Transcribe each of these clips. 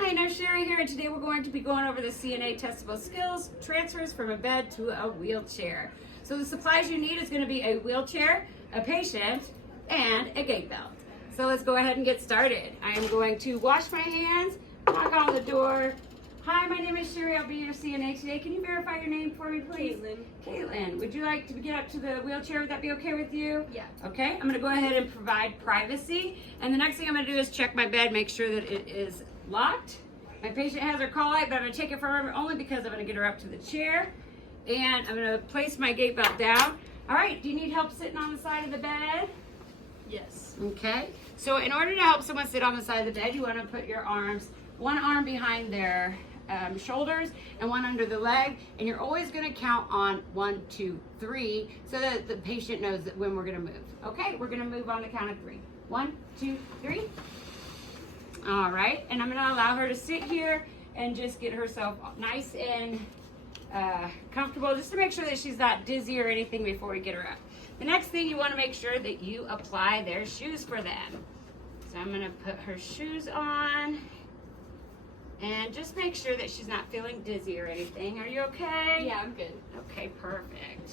Hi, I'm Sherry here, and today we're going to be going over the CNA Testable skills, transfers from a bed to a wheelchair. So the supplies you need is going to be a wheelchair, a patient, and a gait belt. So let's go ahead and get started. I am going to wash my hands, knock on the door. Hi, my name is Sherry. I'll be your CNA today. Can you verify your name for me, please? Caitlin. Caitlin, would you like to get up to the wheelchair? Would that be okay with you? Yeah. Okay, I'm going to go ahead and provide privacy. And the next thing I'm going to do is check my bed, make sure that it is locked. My patient has her call light, but I'm going to take it from her only because I'm going to get her up to the chair. And I'm going to place my gait belt down. All right, do you need help sitting on the side of the bed? Yes. Okay, so in order to help someone sit on the side of the bed, you want to put your arms, one arm behind their shoulders and one under the leg, and you're always going to count on 1, 2, 3 so that the patient knows that when we're going to move. Okay, we're going to move on the count of 3. 1, 2, 3. All right, and I'm going to allow her to sit here and just get herself nice and comfortable, just to make sure that she's not dizzy or anything before we get her up. The next thing, you want to make sure that you apply their shoes for them. So I'm going to put her shoes on. And just make sure that she's not feeling dizzy or anything. Are you okay? Yeah, I'm good. Okay, perfect.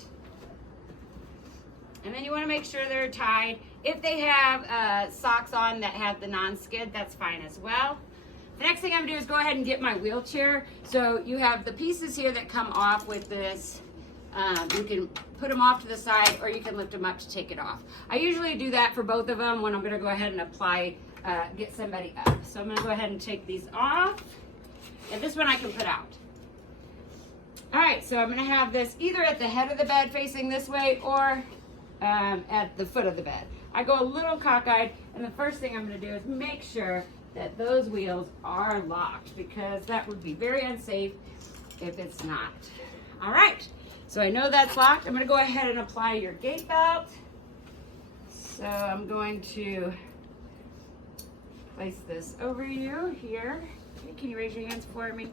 And then you want to make sure they're tied. If they have socks on that have the non-skid, that's fine as well. The next thing I'm going to do is go ahead and get my wheelchair. So you have the pieces here that come off with this. You can put them off to the side, or you can lift them up to take it off. I usually do that for both of them when I'm going to go ahead and apply, get somebody up. So I'm going to go ahead and take these off. And this one I can put out. All right, so I'm going to have this either at the head of the bed facing this way, or at the foot of the bed. I go a little cockeyed, and the first thing I'm going to do is make sure that those wheels are locked, because that would be very unsafe if it's not. All right, so I know that's locked. I'm going to go ahead and apply your gait belt. So I'm going to place this over you here. Okay, can you raise your hands for me?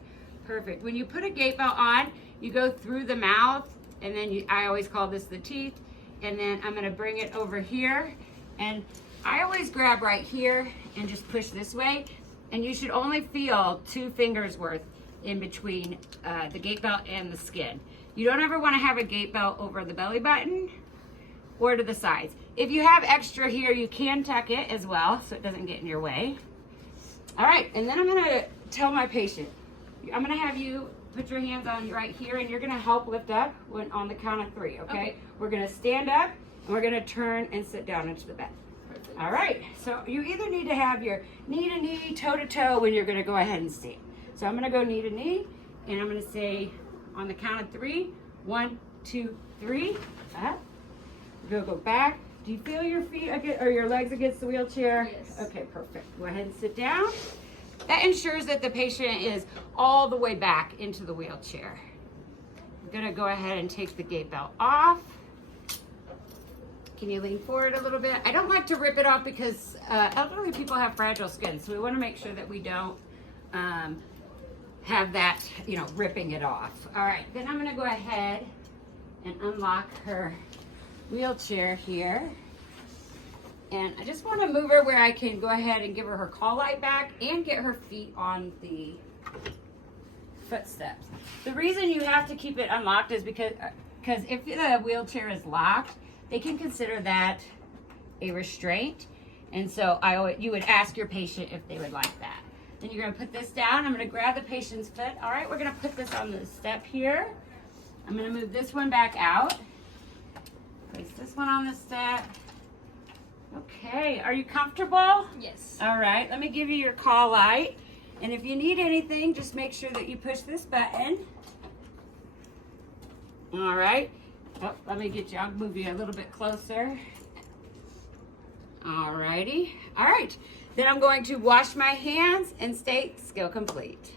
Perfect. When you put a gait belt on, you go through the mouth, and then I always call this the teeth, and then I'm going to bring it over here, and I always grab right here and just push this way, and you should only feel 2 fingers worth in between the gait belt and the skin. You don't ever want to have a gait belt over the belly button or to the sides. If you have extra here, you can tuck it as well so it doesn't get in your way. All right, and then I'm going to tell my patient, I'm going to have you put your hands on right here, and you're going to help lift up on the count of 3, okay? We're going to stand up, and we're going to turn and sit down into the bed. Perfect. All right, so you either need to have your knee to knee, toe to toe when you're going to go ahead and stand. So I'm going to go knee to knee, and I'm going to say on the count of 3, 1, 2, 3, up. We're going to go back. Do you feel your feet or your legs against the wheelchair? Yes. Okay, perfect. Go ahead and sit down. That ensures that the patient is all the way back into the wheelchair. I'm going to go ahead and take the gait belt off. Can you lean forward a little bit? I don't like to rip it off because elderly people have fragile skin, so we want to make sure that we don't have that, ripping it off. All right, then I'm going to go ahead and unlock her wheelchair here. And I just want to move her where I can go ahead and give her her call light back and get her feet on the footsteps. The reason you have to keep it unlocked is because if the wheelchair is locked, they can consider that a restraint. And so you would ask your patient if they would like that. Then you're going to put this down. I'm going to grab the patient's foot. All right, we're going to put this on the step here. I'm going to move this one back out. Place this one on the step. Okay, are you comfortable? Yes. All right, let me give you your call light. And if you need anything, just make sure that you push this button. All right. Oh, let me get you, I'll move you a little bit closer. All righty. All right, then I'm going to wash my hands and state skill complete.